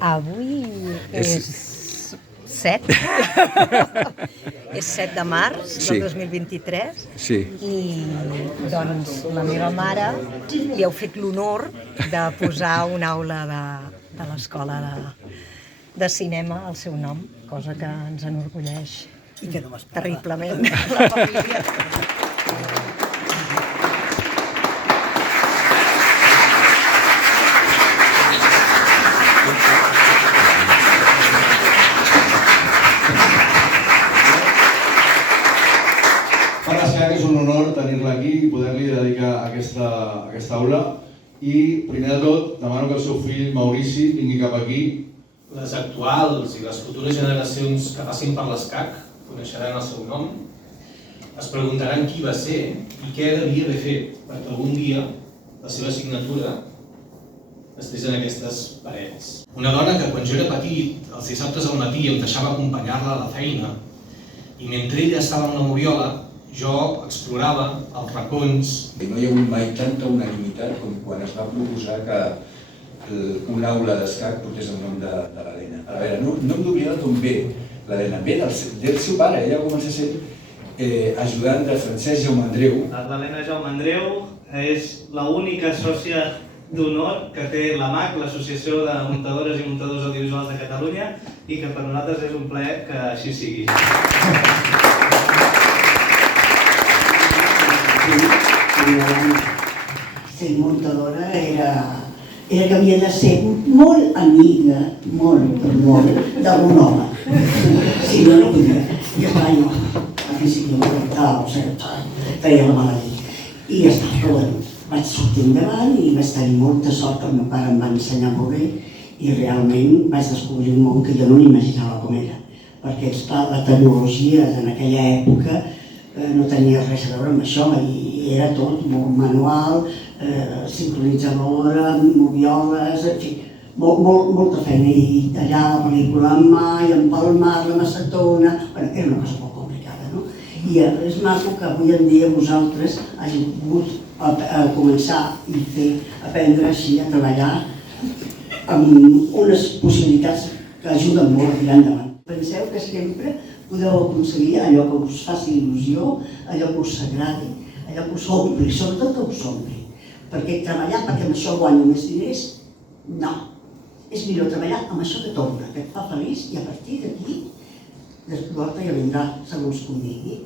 Avui és 7. És 7 de març del 2023. Sí. I doncs la meva mare li heu fet l'honor de posar una aula de l'escola de cinema al seu nom, cosa que ens enorgulleix I que no m'esperava. terriblement la família. Per l'esclar, que és un honor tenir-la aquí i poder-li dedicar aquesta aula. I, primer de tot, demano que el seu fill, Maurici, vingui cap aquí. Les actuals i les futures generacions que passin per l'ESCAC coneixeran el seu nom, es preguntaran qui va ser i què devia haver fet perquè algun dia la seva signatura estigués en aquestes parets. Una dona que quan jo era petit, els dissabtes al matí em deixava acompanyar-la a la feina i mentre ella estava amb la moviola, jo explorava els racons. No hi ha hagut mai tanta unanimitat com quan es va proposar que una aula d'escac portés el nom de l'Helena. A veure, no hem d'oblidar d'on ve l'Helena. Ve del seu pare, ella va començar sent ajudant de Francesc Jaume Andreu. L'Helena Jaume Andreu és l'única sòcia d'honor que té l'AMAC, l'Associació de Muntadores i Muntadors Audiovisuals de Catalunya, i que per nosaltres és un plaer que així sigui. Ser muntadora era que havia de ser molt amiga, molt, d'algun home. Si no, no podia. I clar, jo, al principi no m'agrantava, o sigui, feia la maleïda. I ja està, però bueno, vaig sortir endavant i vaig tenir molta sort que el meu pare em va ensenyar molt bé i realment vaig descobrir un món que jo no m'imaginava com era. Perquè, esclar, la tecnologia en aquella època no tenia res a veure amb això i era tot molt manual, sincronitzadora, movioles, en fi, molta feina. I tallar la pel·lícula en mà i empalmar la macetona, era una cosa molt complicada, no? I és maco que avui en dia vosaltres hàgiu pogut començar i aprendre així a treballar amb unes possibilitats que ajuden molt a tirar endavant. Penseu que sempre podeu aconseguir allò que us faci il·lusió, allò que us agradi, allò que us ompli, sobretot que us ompli. Perquè treballar perquè amb això guanyo més diners, no. És millor treballar amb això que torna, que et fa feliç i a partir d'aquí l'altre ja vindrà segons com digui.